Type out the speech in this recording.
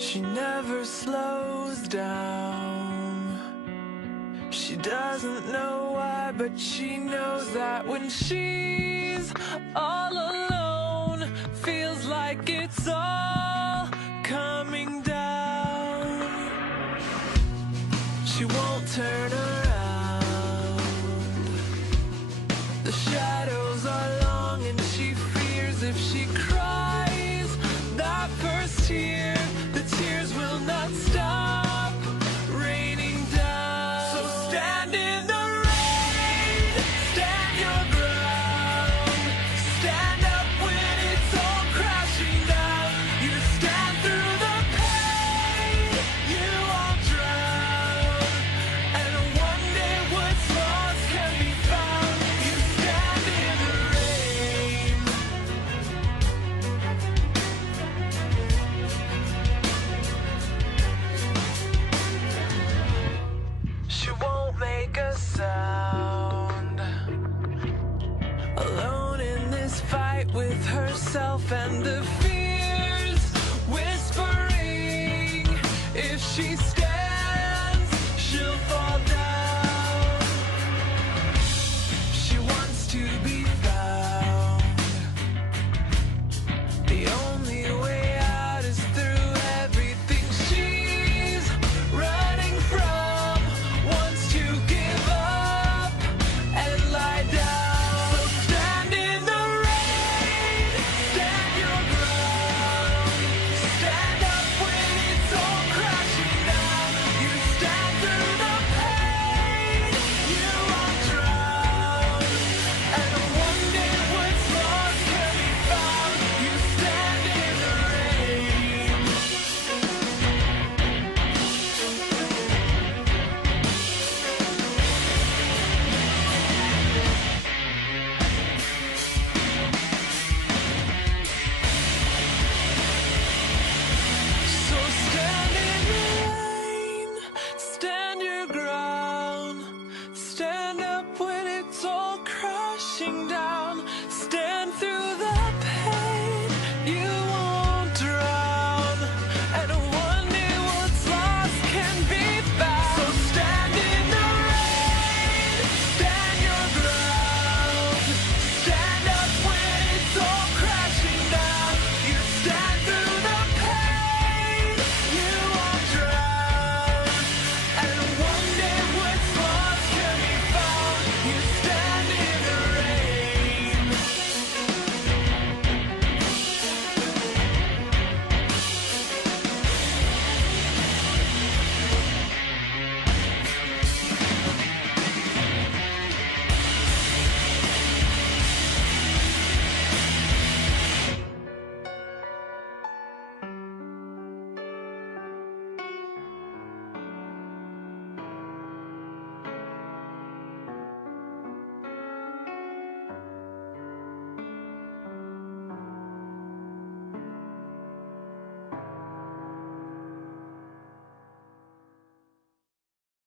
She never slows down. She doesn't know why, but she knows that when she's all alone, feels like it's all coming down. She won't turn around. The shadows are long and she fears if she cries that first tear, the tears will not stop raining down. So stand in the rain, stand your ground, stand up when it's all crashing down. You stand through the pain, you won't drown, and one day what's lost can be found. You stand in the rain. She won't make a sound, alone in this fight with herself and the fear.